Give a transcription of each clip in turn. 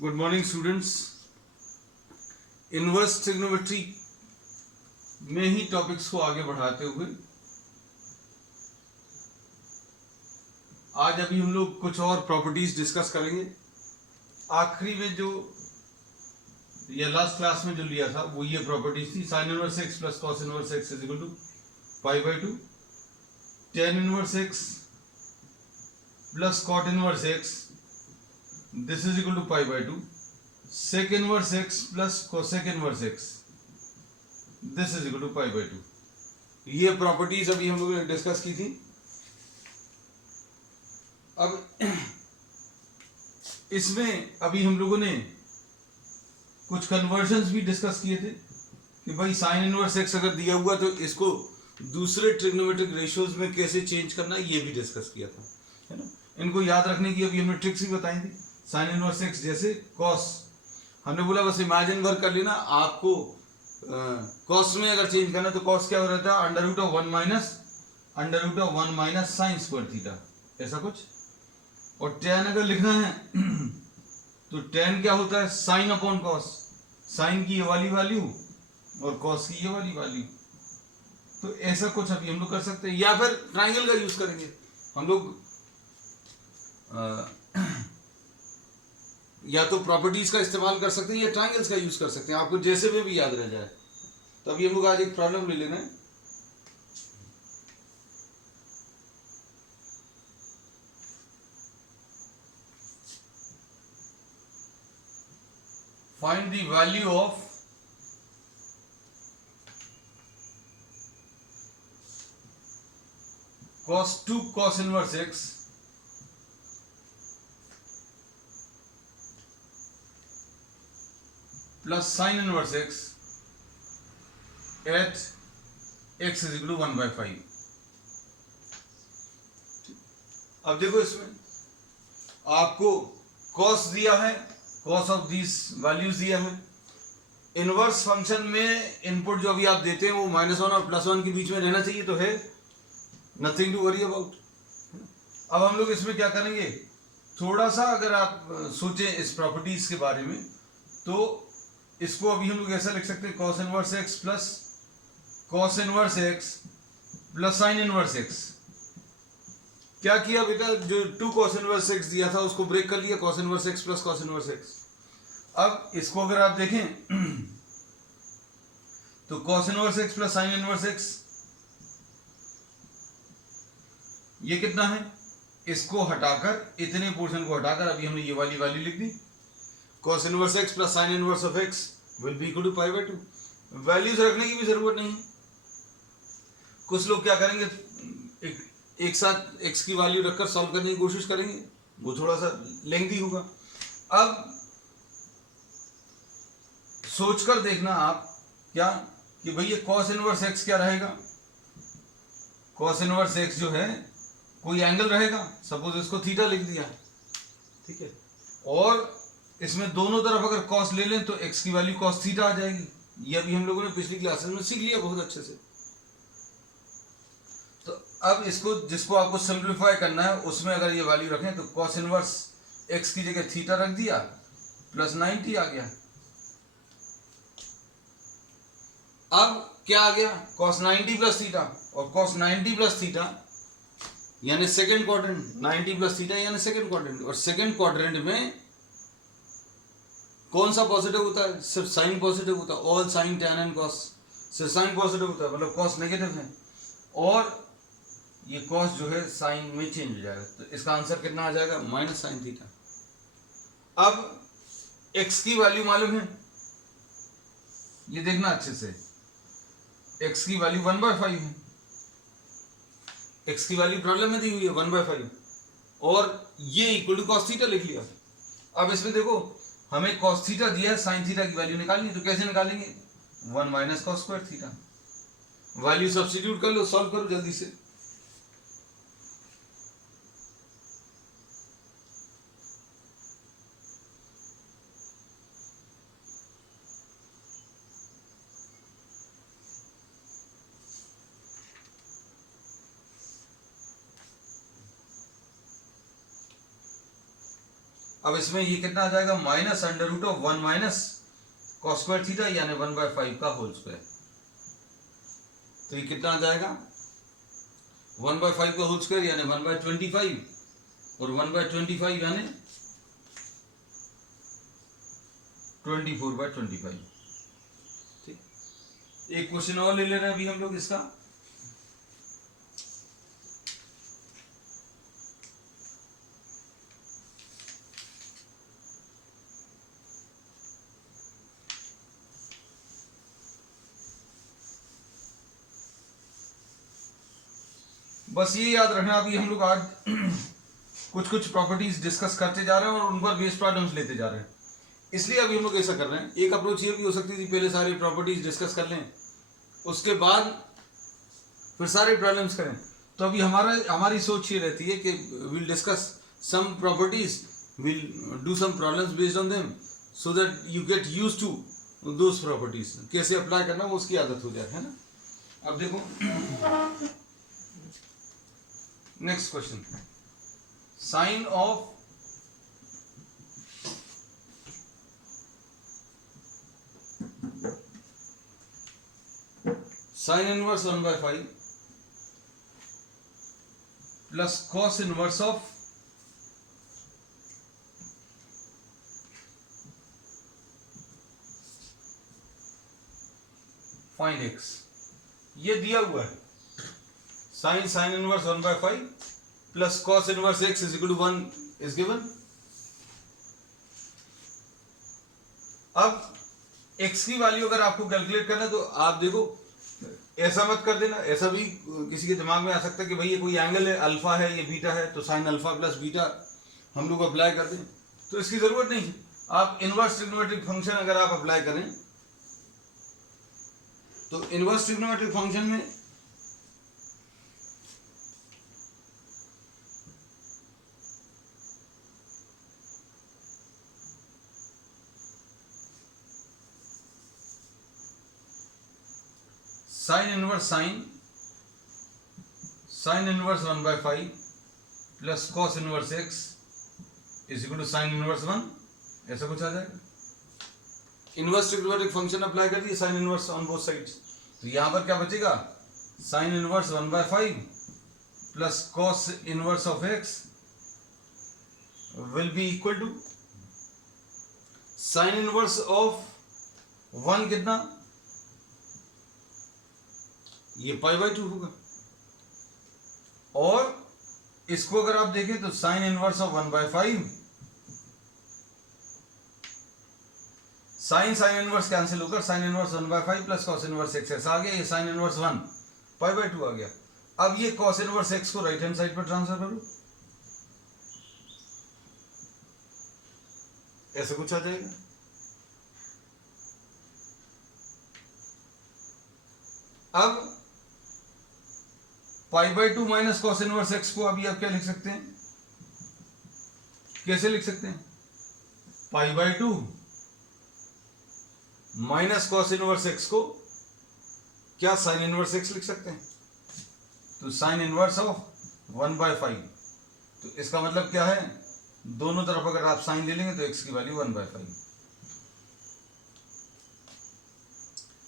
Good morning students. Inverse trigonometry में ही topics को आगे बढ़ाते हुए आज अभी हम लोग कुछ और प्रॉपर्टीज डिस्कस करेंगे। आखिरी में जो या लास्ट क्लास में जो लिया था वो ये प्रॉपर्टीज थी, sine inverse x plus cos inverse x is equal to pi by two, tan inverse x plus cot inverse x this is equal to pi by two, sec inverse x plus cosec inverse x this is equal to pi by two. ये properties अभी हम लोगों ने discuss की थी। अब इसमें अभी हम लोगों ने कुछ कन्वर्जन्स भी डिस्कस किए थे कि भाई साइन इनवर्स एक्स अगर दिया हुआ तो इसको दूसरे ट्रिग्नोमेट्रिक रेशियोज में कैसे चेंज करना, ये भी डिस्कस किया था, है ना। इनको याद रखने की अभी हमने ट्रिक्स भी बताई थी। साइन इनवर्स एक्स जैसे कॉस, हमने बोला बस इमेजिन वर्क कर लेना। आपको कॉस में अगर चेंज करना तो कॉस क्या हो रहता है, under root of one minus sine square theta, ऐसा कुछ। और टेन अगर लिखना है तो टेन क्या होता है, साइन अपॉन कॉस, साइन की ये वाली वैल्यू और कॉस की ये वाली वैल्यू। तो ऐसा कुछ अभी हम लोग कर सकते हैं, या फिर ट्राइंगल का यूज करेंगे हम लोग। या तो प्रॉपर्टीज का इस्तेमाल कर सकते हैं या ट्राइंगल्स का यूज कर सकते हैं, आपको जैसे में भी याद रह जाए। तो अभी हम लोग आज एक प्रॉब्लम ले लेना है। Find the value of cos 2 cos inverse x plus sin inverse x at x is equal to 1/5। अब देखो इसमें आपको cos दिया है, cos ऑफ दिस वैल्यूज दिया है। इनवर्स फंक्शन में इनपुट जो अभी आप देते हैं वो -1 और +1 के बीच में रहना चाहिए, तो है नथिंग टू वरी अबाउट। अब हम लोग इसमें क्या करेंगे, थोड़ा सा अगर आप सोचें इस प्रॉपर्टीज के बारे में, तो इसको अभी हम लोग ऐसा लिख सकते हैं, cos inverse x plus cos inverse x plus sin inverse x। क्या किया बेटा, जो 2 cos इनवर्स x दिया था उसको ब्रेक कर लिया, cos inverse x plus cos inverse x। अब इसको अगर आप देखें तो cos inverse x plus sin inverse x ये कितना है, इसको हटाकर, इतने पोर्शन को हटाकर अभी हमने ये वाली वैल्यू लिख दी, cos inverse x plus sin inverse of x will be equal to pi by two. Values रखने की भी जरूरत नहीं। कुछ लोग क्या करेंगे, एक साथ x की वैल्यू रखकर सॉल्व करने की कोशिश करेंगे, वो थोड़ा सा लेंथी होगा। अब सोचकर देखना आप क्या कि भाई ये cos इनवर्स x क्या रहेगा। cos इनवर्स x जो है कोई एंगल रहेगा, सपोज इसको थीटा लिख दिया, ठीक है, और इसमें दोनों तरफ अगर cos ले लें तो x की वैल्यू cos थीटा आ जाएगी। ये अभी हम लोगों ने पिछली क्लासेस में सीख लिया बहुत अच्छे से। तो अब इसको, जिसको आपको सिंप्लीफाई करना है उसमें अगर ये वैल्यू रखें तो cos इनवर्स x की जगह थीटा रख दिया, प्लस 90 आ गया। अब क्या आ गया, cos 90 प्लस थीटा, और cos 90 प्लस थीटा यानी सेकंड क्वाड्रेंट, 90 प्लस थीटा यानी सेकंड क्वाड्रेंट। और सेकंड क्वाड्रेंट में कौन सा पॉजिटिव होता है, सिर्फ साइन पॉजिटिव होता है, all sign tan and cos, सिर्फ साइन पॉजिटिव होता है, मतलब कॉस नेगेटिव है, और ये कॉस जो है साइन में चेंज हो जाएगा। तो इसका आंसर कितना आ जाएगा, माइनस साइन थीटा। अब x की वैल्यू मालूम है, ये देखना अच्छे से, x की वैल्यू 1/5 है, x की वैल्यू प्रॉब्लम में दी हुई है 1/5, और ये इक्वल टू cos थीटा लिख लिया। अब इसमें देखो हमें cos थीटा दिया है, sin थीटा की वैल्यू निकालनी है, तो कैसे निकालेंगे, 1 minus cos square theta. Value substitute कर लो, सॉल्व करो जल्दी से। अब इसमें ये कितना आ जाएगा, minus under root of 1 minus cos square theta यानी 1/5 का होल स्क्वायर। तो ये कितना आ जाएगा, 1/5 का होल स्क्वायर यानी 1/25 और 1/25 यानी 24/25। ठीक, एक क्वेश्चन और ले ले रहे हैं अभी हम लोग इसका। बस ये याद रखना, अभी हम लोग आज कुछ प्रॉपर्टीज डिस्कस करते जा रहे हैं और उन पर बेस प्रॉब्लम्स लेते जा रहे हैं, इसलिए अभी हम लोग ऐसा कर रहे हैं। एक अप्रोच ये भी हो सकती थी, पहले सारी प्रॉपर्टीज डिस्कस कर लें, उसके बाद फिर सारे प्रॉब्लम्स करें। तो अभी हमारी सोच ये रहती है कि will discuss some properties, will do some problems based on them so that you get used to those properties, कैसे अप्लाई करना वो उसकी आदत हो जाए, है ना। अब देखो next question, sine of sine inverse 1/5 plus cos inverse of find x, ये दिया हुआ है। Sine inverse 1/5 plus cos inverse x is equal to 1 is given. अब x की वैल्यू अगर आपको कैलकुलेट करना है तो आप देखो, ऐसा मत कर देना, ऐसा भी किसी के दिमाग में आ सकता है कि भाई ये कोई एंगल है, अल्फा है, ये बीटा है, तो साइन अल्फा प्लस बीटा हम लोग अप्लाई कर दें, तो इसकी जरूरत नहीं है। आप इनवर्स ट्रिग्नोमेट्रिक फंक्शन अगर आप अप्लाई करें तो इनवर्स ट्रिग्नोमेट्रिक फंक्शन में sine inverse 1/5 plus cos inverse x is equal to sine inverse 1, ऐसा कुछ आ जाएगा। इनवर्स ट्रिग्नोमेट्रिक फंक्शन अप्लाई कर दिए, sine inverse on both sides, तो यहां पर क्या बचेगा, sine inverse 1/5 plus cos inverse of x will be equal to sine inverse of 1 कितना, ये π/2 होगा, और इसको अगर आप देखें तो sine inverse of 1/5, sine inverse cancel होकर sine inverse 1/5 plus cos inverse x ऐसा आ गया, ये साइन इनवर्स 1 π/2 आ गया। अब ये कॉस इनवर्स x को राइट हैंड साइड पर ट्रांसफर करो, ऐसा कुछ आ जाएगा। अब π/2 माइनस कॉस इनवर्स x को अभी आप क्या लिख सकते हैं, कैसे लिख सकते हैं, π/2 माइनस कॉस इनवर्स x को क्या साइन इनवर्स x लिख सकते हैं, तो साइन इनवर्स ऑफ 1/5, तो इसका मतलब क्या है, दोनों तरफ अगर आप साइन ले लेंगे तो x की वैल्यू 1/5।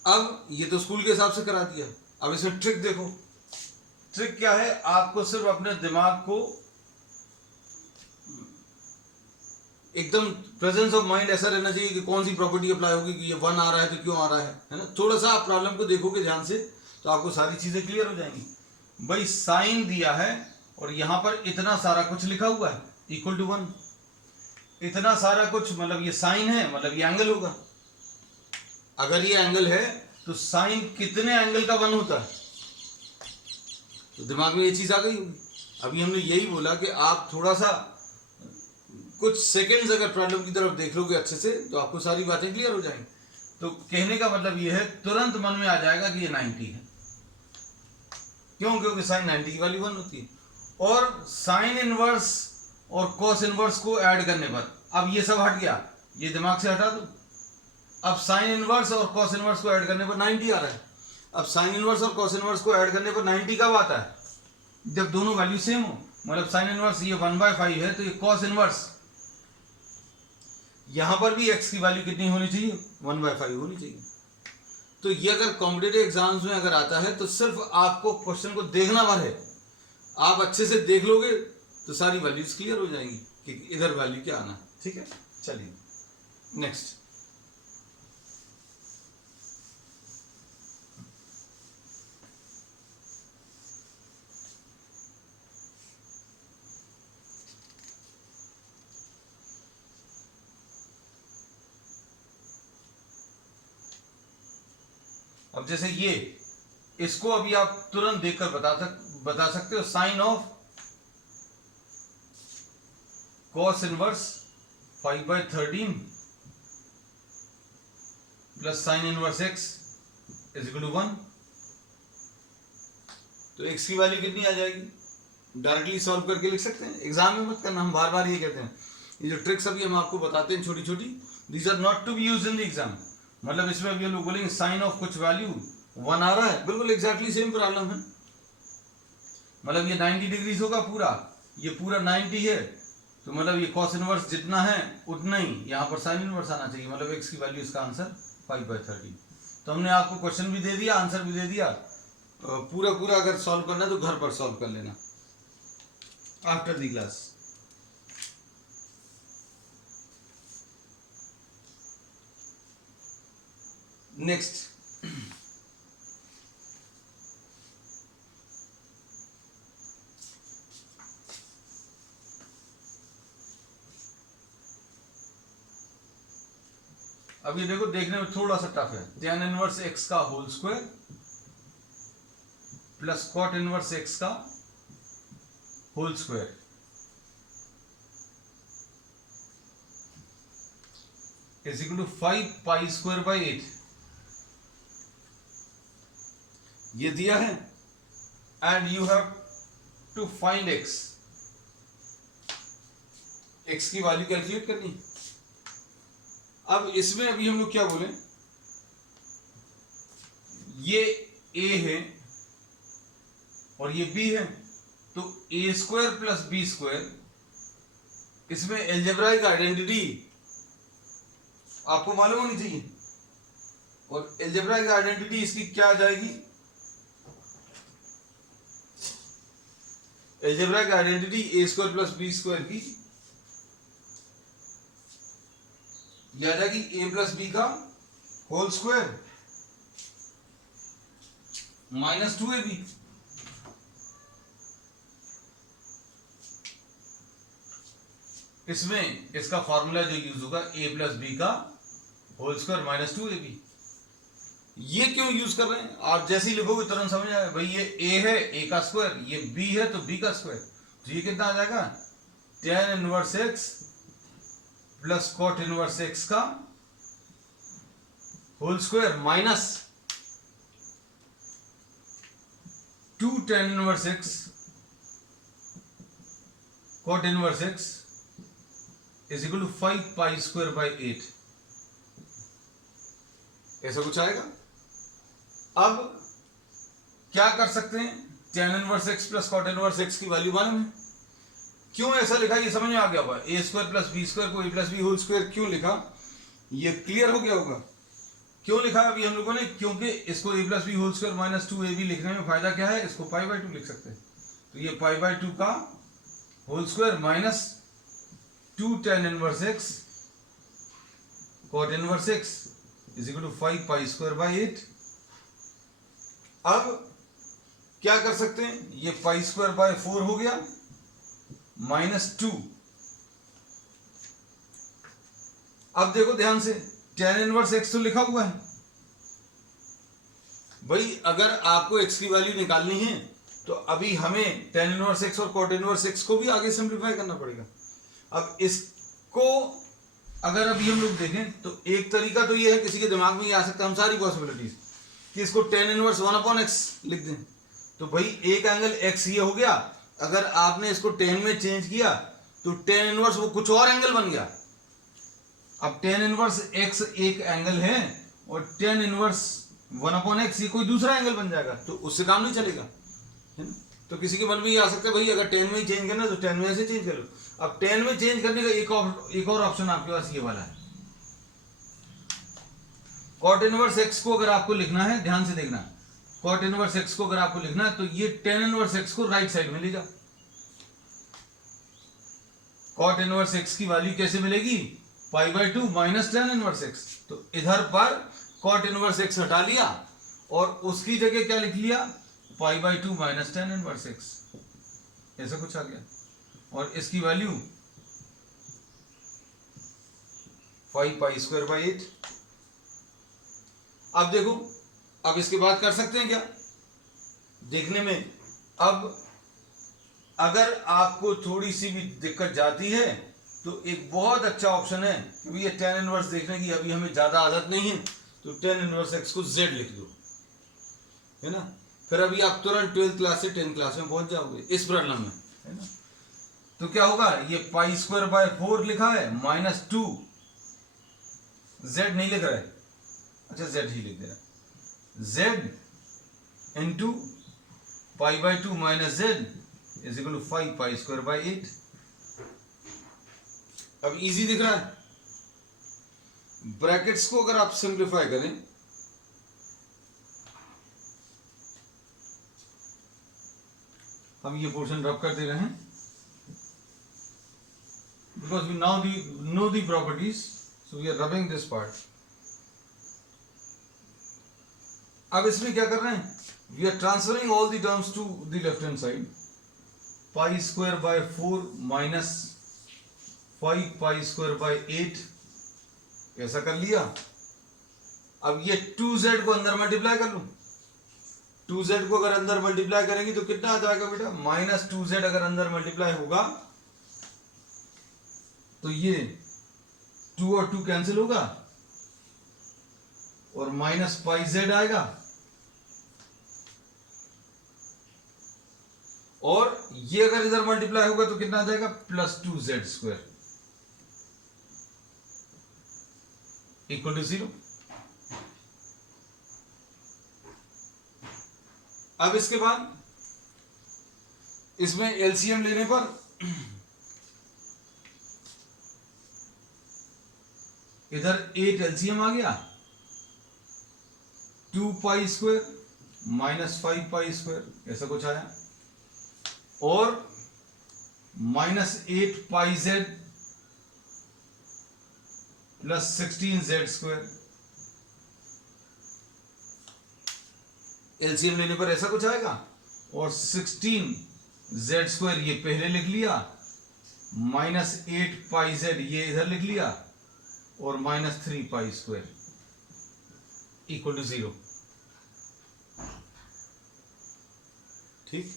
अब ये तो स्कूल के हिसाब से करा दिया, अब इसमें ट्रिक देखो, ट्रिक क्या है, आपको सिर्फ अपने दिमाग को एकदम प्रेजेंस ऑफ माइंड ऐसा रहना चाहिए कि कौन सी प्रॉपर्टी अप्लाई होगी, कि ये 1 आ रहा है तो क्यों आ रहा है ना। थोड़ा सा आप प्रॉब्लम को देखोगे ध्यान से तो आपको सारी चीजें क्लियर हो जाएंगी। भाई साइन दिया है और यहां पर इतना सारा कुछ लिखा हुआ है इक्वल टू 1, इतना सारा कुछ मतलब ये साइन है, मतलब ये एंगल होगा। अगर ये एंगल है तो साइन कितने एंगल का 1 होता है, तो दिमाग में ये चीज आ गई होगी। अभी हमने यही बोला कि आप थोड़ा सा कुछ सेकंड्स अगर प्रॉब्लम की तरफ देख लोगे अच्छे से तो आपको सारी बातें क्लियर हो जाएंगी। तो कहने का मतलब ये है, तुरंत मन में आ जाएगा कि ये 90 है, क्यों, क्योंकि साइन 90 की वैल्यू 1 होती है। और साइन इनवर्स और कॉस इनवर्स को ऐड करने पर, अब ये सब हट गया, ये दिमाग से हटा दो। अब साइन इनवर्स और कॉस इनवर्स को ऐड करने पर 90 आ रहा है। अब साइन इनवर्स और कॉस इनवर्स को ऐड करने पर 90 कब आता है, जब दोनों वैल्यू सेम हो। मतलब साइन इनवर्स ये 1/5 है तो ये कॉस इनवर्स यहां पर भी x की वैल्यू कितनी होनी चाहिए, 1/5 होनी चाहिए। तो ये अगर कॉम्पिटेटिव एग्जाम्स में अगर आता है तो सिर्फ आपको क्वेश्चन को देखना भर है, आप अच्छे से देख लोगे तो सारी वैल्यूज क्लियर हो जाएंगी कि इधर वैल्यू क्या आना है। ठीक है, चलिए नेक्स्ट। अब जैसे ये, इसको अभी आप तुरंत देखकर बता सकते हो, sine of cos inverse 5/13 plus sine inverse x is equal to 1। तो x की वैल्यू कितनी आ जाएगी, डायरेक्टली सॉल्व करके लिख सकते हैं, एग्जाम में मत करना, हम बार बार ये कहते हैं। ये जो ट्रिक्स अभी हम आपको बताते हैं छोटी छोटी, these are not to be used in the exam. मतलब इसमें अभी हम लोग बोलेंगे साइन ऑफ कुछ वैल्यू 1 आ रहा है, बिल्कुल एग्जैक्टली सेम प्रॉब्लम है। मतलब ये 90 डिग्रीज होगा पूरा, ये पूरा 90 है, तो मतलब ये cos इनवर्स जितना है उतना ही यहाँ पर साइन इनवर्स आना चाहिए। मतलब x की वैल्यू, इसका आंसर 5/13। तो हमने आपको क्वेश्चन भी दे दिया, आंसर भी दे दिया। पूरा अगर सॉल्व करना है तो घर पर सॉल्व कर लेना आफ्टर दी क्लास। नेक्स्ट, अब ये देखो, देखने में थोड़ा सा टफ है। tan इनवर्स x का whole square plus cot inverse x का whole square is equal to 5π²/8। ये दिया है and you have to find x की वैल्यू कैलकुलेट करनी। अब इसमें अभी हम लोग क्या बोले, ये a है और ये b है, तो a² प्लस b², इसमें एल्जेब्राइक आइडेंटिटी आपको मालूम होनी चाहिए। और एल्जेब्राइक आइडेंटिटी इसकी क्या आ जाएगी, algebraic identity a² plus b² की यह आ जाएगी a प्लस बी का होल स्क्वायर माइनस 2ab। इसमें इसका फॉर्मूला जो यूज होगा a प्लस बी का होल स्क्वायर माइनस 2ab। ये क्यों यूज कर रहे हैं, आप जैसे ही लिखोगे तुरंत समझ आएगा, भाई ये a है a का स्क्वायर, ये b है तो b का स्क्वायर। तो ये कितना आ जाएगा, tan inverse x plus cot inverse x का whole square minus 2 tan inverse x cot inverse x is equal to 5π²/8। ऐसा कुछ आएगा। अब क्या कर सकते हैं, tan inverse x plus cot inverse x की वैल्यू मालूम है, क्यों ऐसा लिखा ये समझ में आ गया होगा। a² प्लस b² को a plus b whole square क्यों लिखा, ये क्लियर हो गया होगा क्यों लिखा अभी हम लोगों ने, क्योंकि इसको a plus b whole square minus 2ab लिखने में फायदा क्या है, इसको π/2 लिख सकते हैं। तो ये π/2 का whole square minus 2 tan inverse x cot inverse x is equal to 5π²/8। अब क्या कर सकते हैं, ये π²/4 हो गया माइनस 2। अब देखो ध्यान से, tan इनवर्स x तो लिखा हुआ है भाई, अगर आपको x की वैल्यू निकालनी है तो अभी हमें tan इनवर्स x और cot इनवर्स x को भी आगे सिंप्लीफाई करना पड़ेगा। अब इसको अगर अभी हम लोग देखें तो एक तरीका तो ये है, किसी के दिमाग में ये आ सकता है, हम सारी पॉसिबिलिटीज, कि इसको tan इनवर्स 1/x लिख दें। तो भाई एक एंगल x ये हो गया, अगर आपने इसको tan में चेंज किया तो tan इनवर्स वो कुछ और एंगल बन गया। अब tan इनवर्स x एक एंगल है और tan इनवर्स 1/x ये कोई दूसरा एंगल बन जाएगा, तो उससे काम नहीं चलेगा, है ना। तो किसी के मन में ये आ सकता है भाई अगर tan में ही चेंज करना है तो tan में ऐसे चेंज कर लो। अब tan में चेंज करने का एक और ऑप्शन आपके पास ये वाला है, कॉट इनवर्स एक्स को अगर आपको लिखना है, ध्यान से देखना, कॉट इनवर्स एक्स को अगर आपको लिखना है तो ये टेन इनवर्स एक्स को राइट साइड में ले जाओ। कॉट इनवर्स एक्स की वैल्यू कैसे मिलेगी? पाई by 2 minus ten inverse x. तो इधर पर कॉट इनवर्स एक्स हटा लिया और उसकी जगह क्या लिख लिया? पाई by 2 minus ten inverse x, ऐसा कुछ आ गया। और इसकी वैल्यू 5 पाई स्क्वायर बाई 8। अब देखो, अब इसके बाद कर सकते हैं क्या देखने में? अब अगर आपको थोड़ी सी भी दिक्कत जाती है तो एक बहुत अच्छा ऑप्शन है, क्योंकि ये टेन इनवर्स देखने की अभी हमें ज्यादा आदत नहीं है, तो टेन इनवर्स एक्स को जेड लिख दो, है ना। फिर अभी आप तुरंत 12th क्लास से 10th क्लास में पहुंच जाओगे इस प्रॉब्लम में, है ना। तो क्या होगा? ये पाई स्क्वायर बाय 4 लिखा है माइनस 2, जेड नहीं लिख रहा है, अच्छा जेड ही लिख दे रहा है, z into pi by 2 minus z is equal to 5 pi square by 8। अब इजी दिख रहा है। ब्रैकेट्स को अगर आप सिंप्लीफाई करें, हम ये पोर्शन रब कर दे रहे हैं because we now know the properties, so we are rubbing this part. अब इसमें क्या कर रहे हैं? We are transferring all the terms to the left hand side. Pi square by 4 minus 5 pi square by 8, ऐसा कर लिया। अब ये 2z को अंदर मल्टीप्लाई कर लूं, 2z को अगर अंदर मल्टीप्लाई करेंगे तो कितना आ जाएगा बेटा? माइनस 2z अगर अंदर मल्टीप्लाई होगा तो ये 2 और 2 कैंसिल होगा और माइनस पाई z आएगा, और ये अगर इधर मल्टीप्लाई होगा तो कितना आ जाएगा? Plus 2z square equal to 0। अब इसके बाद इसमें एलसीएम लेने पर इधर 8 एलसीएम आ गया, 2 pi square minus 5 pi square, ऐसा कुछ आया, और minus 8 pi Z plus 16z square. LCM लेने पर ऐसा कुछ आएगा, और 16z स्क्वायर ये पहले लिख लिया, माइनस 8 पाई जेड ये इधर लिख लिया, और minus 3 pi square equal to 0। ठीक।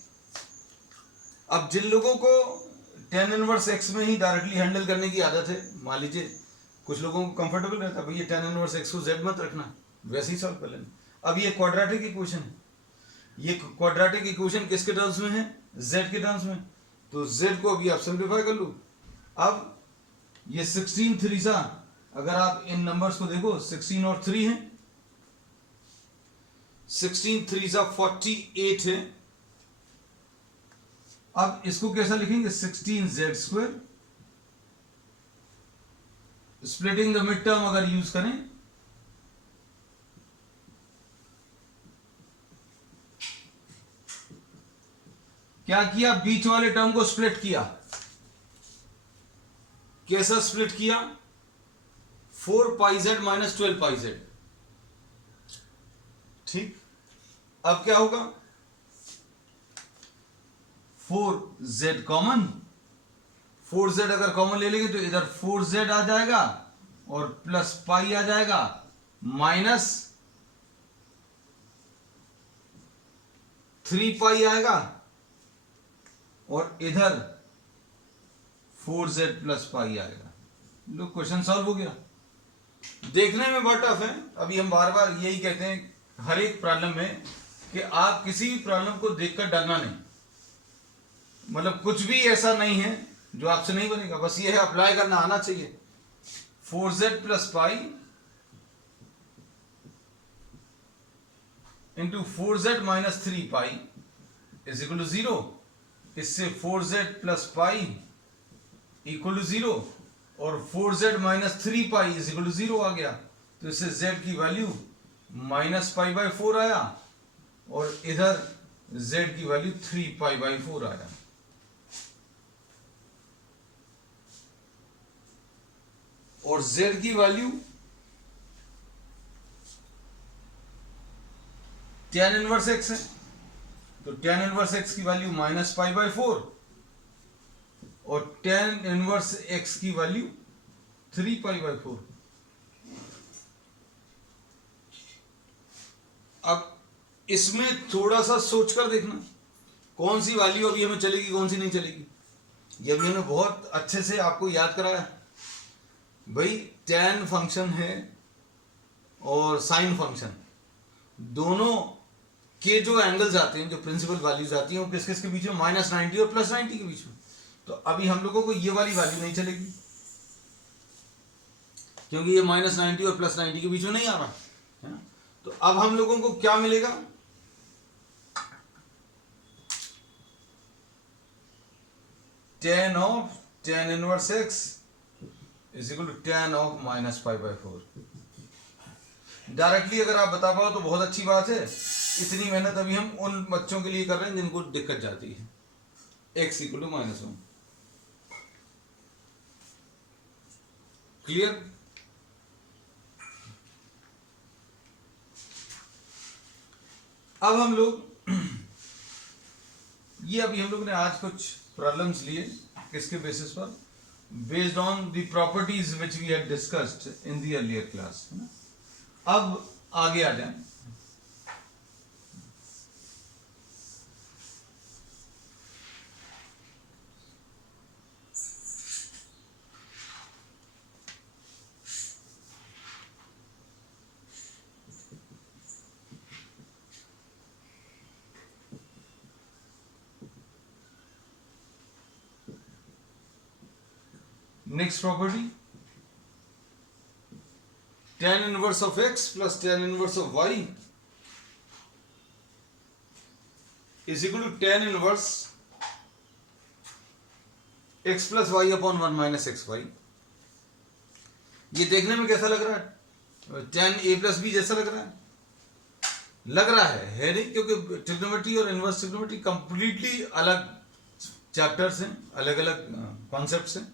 अब जिन लोगों को टेन इनवर्स एक्स में ही डायरेक्टली हैंडल करने की आदत है, मान लीजिए कुछ लोगों को कंफर्टेबल रहता है भैया टेन इनवर्स एक्स को जेड मत रखना, वैसे ही सॉल्व कर लेना। अब ये क्वाड्रेटिक इक्वेशन है, ये क्वाड्रेटिक इक्वेशन किसके टर्म्स में है? जेड के टर्म्स में। तो जेड को अभी आप सिंप्लीफाई कर लो। अब ये 16 3 सा, अगर आप इन नंबर्स को देखो 16 और 3 है, 16 3 सा 48 है। अब इसको कैसा लिखेंगे? 16z square, splitting the mid term अगर यूज करें, क्या किया? बीच वाले टर्म को स्प्लिट किया। कैसा स्प्लिट किया? 4 पाई जेड माइनस 12 पाई जेड। ठीक। अब क्या होगा? 4z कॉमन, 4z अगर कॉमन ले लेंगे तो इधर 4z आ जाएगा और प्लस पाई आ जाएगा, माइनस 3 पाई आएगा, और इधर 4z प्लस पाई आएगा। लो क्वेश्चन सॉल्व हो गया। देखने में बहुत टफ है, अभी हम बार बार यही कहते हैं हर एक प्रॉब्लम में कि आप किसी भी प्रॉब्लम को देखकर डरना नहीं, मतलब कुछ भी ऐसा नहीं है जो आपसे नहीं बनेगा, बस ये है अप्लाई करना आना चाहिए। 4z plus pi into 4z minus 3 pi is equal to 0। इससे 4z plus pi equal to 0 और 4z minus 3 pi is equal to 0 आ गया। तो इससे z की वैल्यू -π/4 आया और इधर z की वैल्यू 3π/4 आया। और z की वैल्यू tan इनवर्स x है, तो tan इनवर्स x की वैल्यू -π/4 और tan इनवर्स x की वैल्यू 3π/4। अब इसमें थोड़ा सा सोचकर देखना कौन सी वैल्यू अभी हमें चलेगी, कौन सी नहीं चलेगी। ये अभी हमने बहुत अच्छे से आपको याद कराया। भाई tan फंक्शन है और sin फंक्शन, दोनों के जो एंगल्स आते हैं, जो प्रिंसिपल वैल्यूज आती हैं, वो किस किस के बीच में, -90 और +90 के बीच में। तो अभी हम लोगों को ये वाली वैल्यू नहीं चलेगी, क्योंकि ये -90 और +90 के बीच में नहीं आ रहा है ना। तो अब हम लोगों को क्या मिलेगा, tan inverse x = tan of -π/4। Directly अगर आप बता पाओ तो बहुत अच्छी बात है। इतनी मेहनत अभी हम उन बच्चों के लिए कर रहे हैं जिनको दिक्कत जाती है। x = -1। क्लियर? अब हम लोग ये अभी हम लोग ने आज कुछ प्रॉब्लम्स लिए, किसके बेसिस पर, based on the properties which we had discussed in the earlier class, है ना। अब आगे आ जाएं। Next property, tan inverse of x plus tan inverse of y is equal to tan inverse x plus y upon 1 minus xy। ये देखने में कैसा लग रहा है, tan a plus b जैसा लग रहा है नहीं, क्योंकि ट्रिग्नोमेट्री और इनवर्स ट्रिग्नोमेट्री कंप्लीटली अलग चैप्टर्स हैं, अलग अलग कॉन्सेप्ट्स हैं।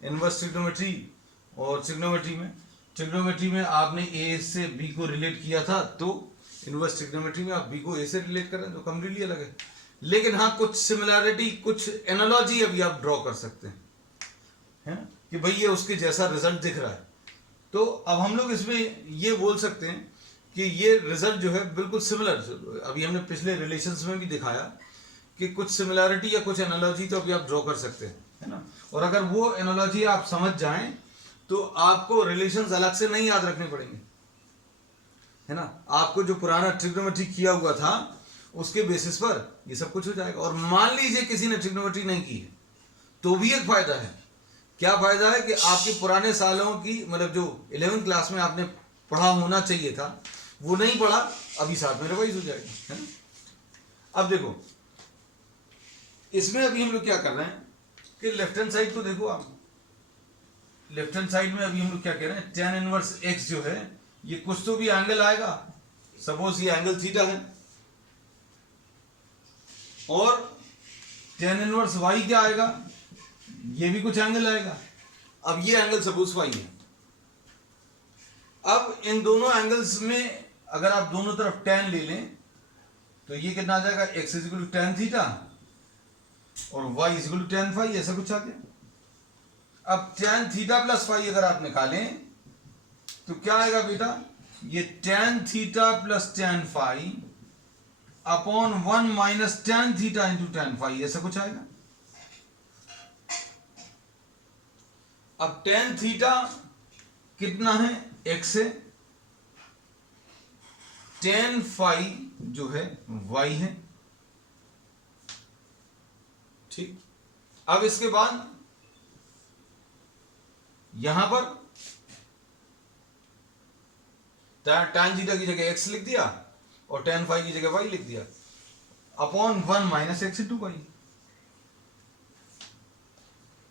इनवर्स ट्रिग्नोमेट्री और ट्रिग्नोमेट्री में आपने ए से बी को रिलेट किया था, तो इनवर्स ट्रिग्नोमेट्री में आप बी को ए से रिलेट कर रहे हैं, तो कंप्लीटली अलग है। लेकिन हाँ, कुछ सिमिलैरिटी, कुछ एनालॉजी अभी आप ड्रॉ कर सकते हैं, है ना, कि भाई ये उसके जैसा रिजल्ट दिख रहा है। तो अब हम लोग इसमें ये बोल सकते हैं कि ये रिजल्ट जो है बिल्कुल सिमिलर। अभी हमने पिछले रिलेशंस में भी दिखाया कि कुछ सिमिलैरिटी या कुछ एनालॉजी तो अभी आप ड्रॉ कर सकते हैं, है ना। और अगर वो एनालॉजी आप समझ जाएं तो आपको रिलेशंस अलग से नहीं याद रखने पड़ेंगे, है ना। आपको जो पुराना ट्रिग्नोमेट्री किया हुआ था उसके बेसिस पर ये सब कुछ हो जाएगा। और मान लीजिए किसी ने ट्रिग्नोमेट्री नहीं की है तो भी एक फायदा है। क्या फायदा है कि आपके पुराने सालों की, मतलब जो 11th क्लास में आपने पढ़ा होना चाहिए था वो नहीं पढ़ा, अभी साथ में रिवाइज हो जाएगा, है ना। अब देखो इसमें अभी हम लोग क्या कर रहे हैं कि लेफ्ट हैंड साइड को देखो आप। लेफ्ट हैंड साइड में अभी हम लोग क्या कह रहे हैं, tan इनवर्स x जो है ये कुछ तो भी एंगल आएगा। सपोज ये एंगल थीटा है, और tan इनवर्स y क्या आएगा, ये भी कुछ एंगल आएगा। अब ये एंगल सपोज y है। अब इन दोनों एंगल्स में अगर आप दोनों तरफ tan ले लें तो ये कितना आ जाएगा, x = tan थीटा और y = tan फाई, ऐसा कुछ आ गया। अब tan थीटा प्लस फाई अगर आप निकालें तो क्या आएगा बेटा, ये tan theta plus tan phi upon 1 minus tan theta into tan phi, ऐसा कुछ आएगा। अब tan थीटा कितना है, x है, tan फाई जो है y है, ठीक। अब इसके बाद यहां पर tan थीटा की जगह x लिख दिया और tan फाई की जगह y लिख दिया, upon 1 minus x into y.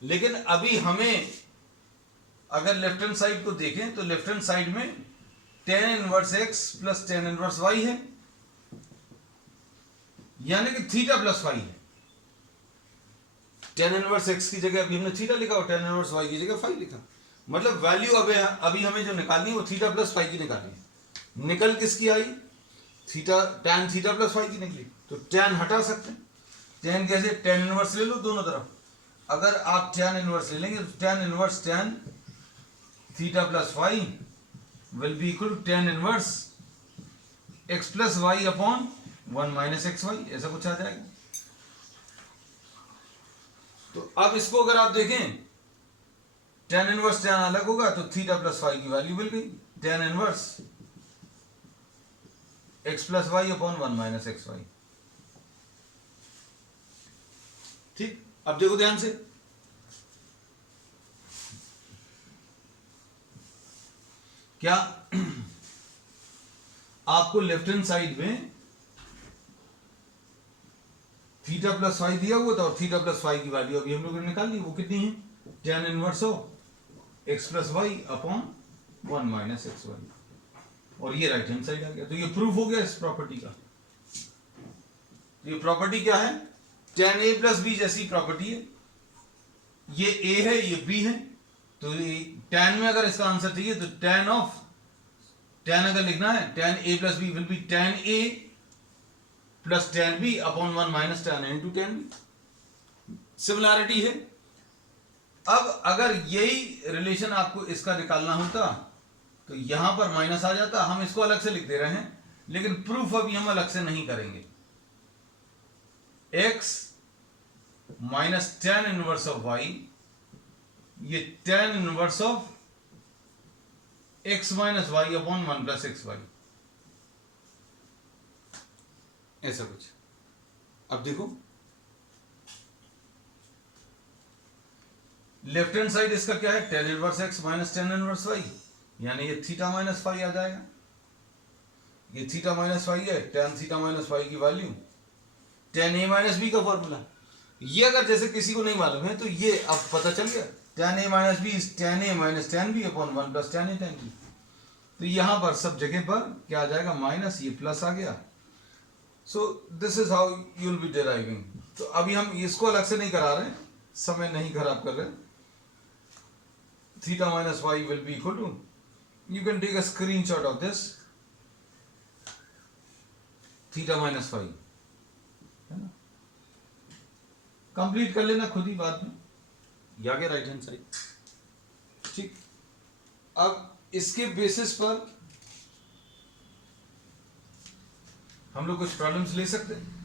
लेकिन अभी हमें अगर लेफ्ट हैंड साइड को देखें तो लेफ्ट हैंड साइड में tan inverse x plus tan inverse y है, यानी कि थीटा प्लस फाई है। tan इनवर्स x की जगह अभी हमने थीटा लिखा और tan इनवर्स y की जगह फाई लिखा। मतलब वैल्यू अभी हमें जो निकालनी है वो थीटा प्लस फाई की निकालनी है। निकल किसकी आई? Theta, tan theta plus phi की निकली, तो tan हटा सकते हैं। tan कैसे? tan इनवर्स ले लो दोनों तरफ। अगर आप tan इनवर्स ले लेंगे तो tan inverse tan theta plus phi will be equal to tan inverse x plus y upon 1 minus x y, ऐसा कुछ आ जाएगा। तो अब इसको अगर आप देखें, tan इनवर्स tan अलग होगा तो थीटा प्लस फाई की वैल्यू मिल गई, tan inverse x plus y upon 1 minus x y. ठीक, अब देखो ध्यान से, क्या आपको लेफ्ट हैंड साइड में थीटा प्लस फाई दिया हुआ था और थीटा प्लस फाई की वैल्यू अभी हम लोगों ने निकाल ली, वो कितनी है? tan inverse of x plus y upon 1 minus x y, और ये राइट हैंड साइड आ गया। तो ये प्रूफ हो गया इस प्रॉपर्टी का। तो ये प्रॉपर्टी क्या है? tan a प्लस बी जैसी प्रॉपर्टी है। ये a है, ये b है, तो tan में अगर इसका आंसर चाहिए तो tan अगर लिखना है, tan a plus b will be tan a plus tan b upon 1 minus tan a into tan b। Similarity है। अब अगर यही रिलेशन आपको इसका निकालना होता तो यहां पर माइनस आ जाता, हम इसको अलग से लिख दे रहे हैं, लेकिन प्रूफ अभी हम अलग से नहीं करेंगे। x minus tan inverse of y, ये tan inverse of x minus y upon 1 plus x y, ऐसा कुछ। अब देखो, लेफ्ट हैंड साइड इसका क्या है? tan inverse x minus tan inverse y, यानी ये थीटा माइनस फाई आ जाएगा। ये थीटा माइनस फाई है, tan थीटा माइनस फाई की value tan a minus b का फॉर्मूला। ये अगर जैसे किसी को नहीं मालूम है तो ये अब पता चल गया, tan a minus b is tan a minus tan b upon 1 plus tan a tan b। तो यहां पर सब जगह पर क्या आ जाएगा? माइनस, ये प्लस आ गया। So this is how you will be deriving. तो अभी हम इसको अलग से नहीं करा रहे, समय नहीं खराब कर रहे। Theta minus y will be equal to, you can take a screenshot of this, theta minus phi, है ना? कंप्लीट कर लेना खुद ही बाद में, या के राइट हैंड साइड। ठीक, अब इसके बेसिस पर हम लोग कुछ प्रॉब्लम्स ले सकते हैं।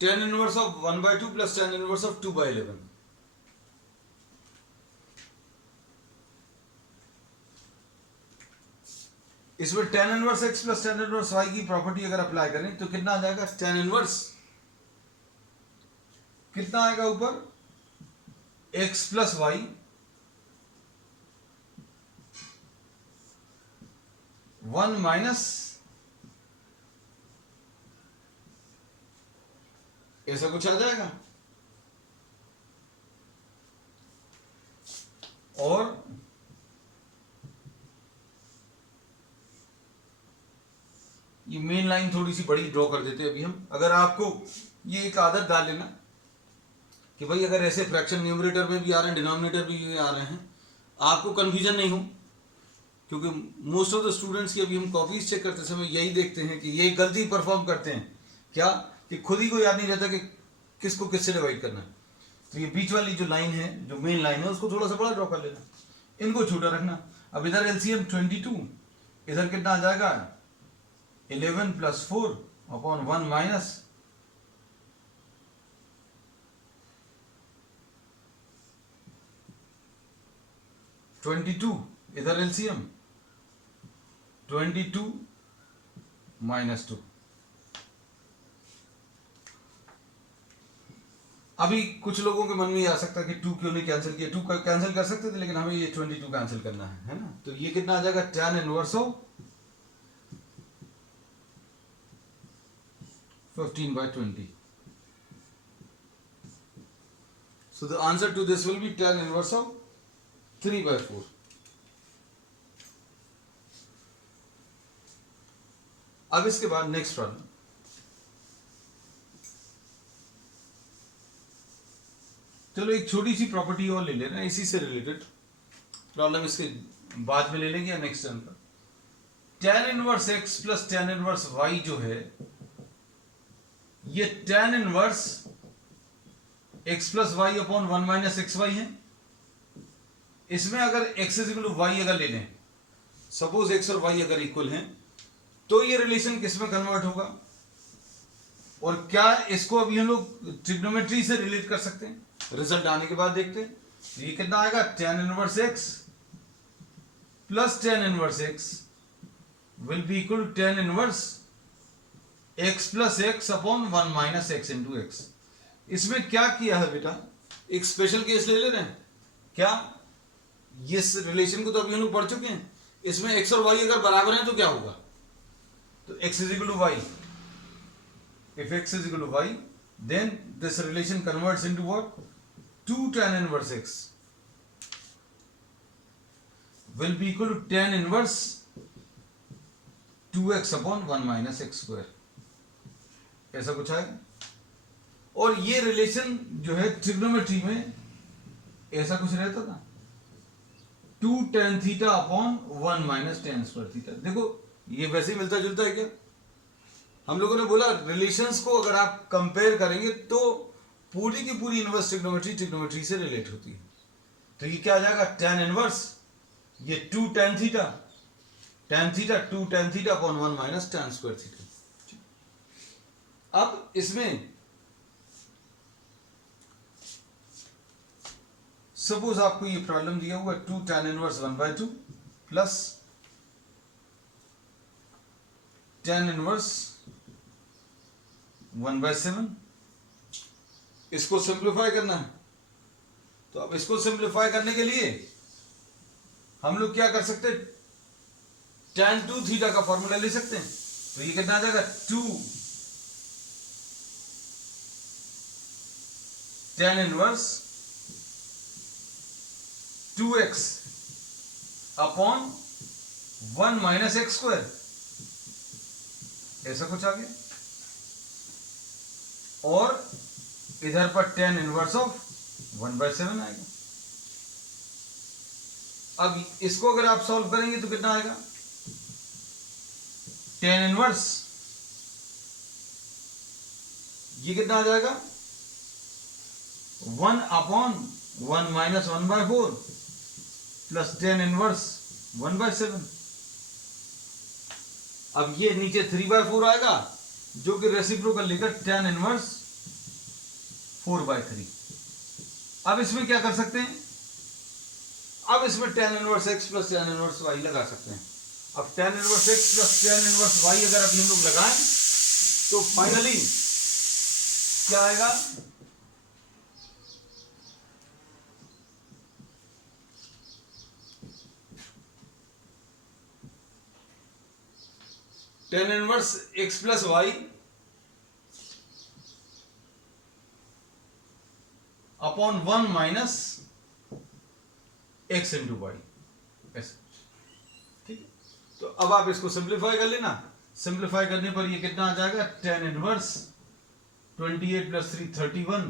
tan inverse of 1/2 plus tan inverse of 2/11। इसमें tan inverse x plus tan inverse y की प्रॉपर्टी अगर अप्लाई करें तो कितना आ जाएगा? tan इनवर्स कितना आएगा ऊपर? x प्लस वाई 1 माइनस, ऐसा कुछ आ जाएगा। और ये मेन लाइन थोड़ी सी बड़ी ड्रॉ कर देते हैं अभी हम। अगर आपको ये एक आदत डाल लेना कि भाई अगर ऐसे फ्रैक्शन न्यूमरेटर में भी आ रहे हैं, डिनोमिनेटर भी आ रहे हैं, आपको कंफ्यूजन नहीं हो, क्योंकि मोस्ट ऑफ द स्टूडेंट्स की अभी हम कॉपीज चेक करते समय यही देखते हैं कि ये गलती परफॉर्म करते हैं, क्या कि खुद ही को याद नहीं रहता कि किसको किससे डिवाइड करना है। तो ये बीच वाली जो लाइन है, जो मेन लाइन है, उसको थोड़ा सा बड़ा ड्रॉ कर लेना, इनको छोटा रखना। अब इधर एलसीएम 22, इधर कितना आ जाएगा? 11 प्लस 4 अपॉन 1 माइनस 22, इधर एलसीएम 22 माइनस 2। अभी कुछ लोगों के मन में ये आ सकता है कि 2 क्यों नहीं कैंसिल किया, 2 कैंसिल कर सकते थे, लेकिन हमें ये 22 कैंसिल करना है ना। तो ये कितना आ जाएगा, tan inverse of 15/20. So the answer to this will be tan inverse of 3/4. अब इसके बाद नेक्स्ट प्रॉब्लम, चलो एक छोटी सी प्रॉपर्टी और ले ले रहे हैं इसी से रिलेटेड प्रॉब्लम, इसके बाद में ले लेंगे या नेक्स्ट टर्म पर। tan inverse x plus tan inverse y जो है, ये tan inverse x plus y upon 1 minus x y है। इसमें अगर x is equal to y अगर ले लें, सपोज x और y अगर इक्वल हैं, तो ये रिलेशन किस में कन्वर्ट होगा, और क्या इसको अभी हम लोग ट्रिग्नोमेट्री से रिलेट कर सकते हैं? रिजल्ट आने के बाद देखते हैं। तो ये कितना आएगा, tan inverse x plus tan inverse x will be equal to tan inverse x plus x upon 1 minus x into x. इसमें क्या किया है बेटा, एक स्पेशल केस ले रहे हैं क्या, ये रिलेशन को तो अभी हम लोग पढ़ चुके हैं। इसमें x और y अगर बराबर हैं तो क्या होगा, तो x is equal to y. If x is equal to y, then this relation converts into what? 2 tan inverse x will be equal to tan inverse 2x upon 1 minus x square. ऐसा कुछ आएगा। और ये relation जो है trigonometry में ऐसा कुछ रहता था, 2 tan theta upon 1 minus tan square theta. देखो ये वैसे ही मिलता जुलता है क्या, हम लोगों ने बोला रिलेशंस को अगर आप कंपेयर करेंगे तो पूरी की पूरी इनवर्स ट्रिग्नोमेट्री से रिलेट होती है। तो ये क्या आ जाएगा, tan इनवर्स ये 2 tan theta 2 tan theta upon 1 minus tan square theta. अब इसमें सपोज आपको ये प्रॉब्लम दिया हुआ 2 tan inverse 1/2 plus tan inverse 1/7, इसको सिंप्लीफाई करना है। तो अब इसको सिंप्लीफाई करने के लिए हम लोग क्या कर सकते हैं, tan 2 थीटा का फॉर्मूला ले सकते हैं। तो ये कितना आ जाएगा, 2 tan inverse 2x upon 1 minus x square, ऐसा कुछ आ गया। और इधर पर tan इनवर्स ऑफ 1/7 आएगा। अब इसको अगर आप सॉल्व करेंगे तो कितना आएगा, tan इनवर्स ये कितना आ जाएगा, 1 upon 1 minus 1/4 plus tan inverse 1/7। अब ये नीचे 3/4 आएगा जो कि रेसिप्रोकल लेकर tan इनवर्स 4/3। अब इसमें क्या कर सकते हैं, अब इसमें tan inverse x plus tan inverse y लगा सकते हैं। अब tan inverse x plus tan inverse y अगर अभी हम लोग लगाएं तो फाइनली क्या आएगा, tan inverse x plus y upon 1 minus x into y, ठीक है। तो अब आप इसको सिंप्लीफाई कर लेना। सिंप्लीफाई करने पर ये कितना आ जाएगा, tan इनवर्स 28 प्लस 3 31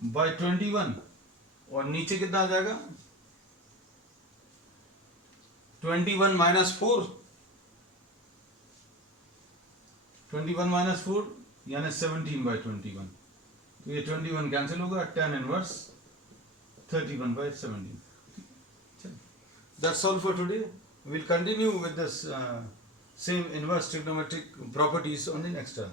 बाय 21, और नीचे कितना आ जाएगा 21 माइनस 4 यानी 17/21। तो ये 21 कैंसिल होगा, tan inverse 31/17। That's all for today. We'll continue with this same inverse trigonometric properties on the next term.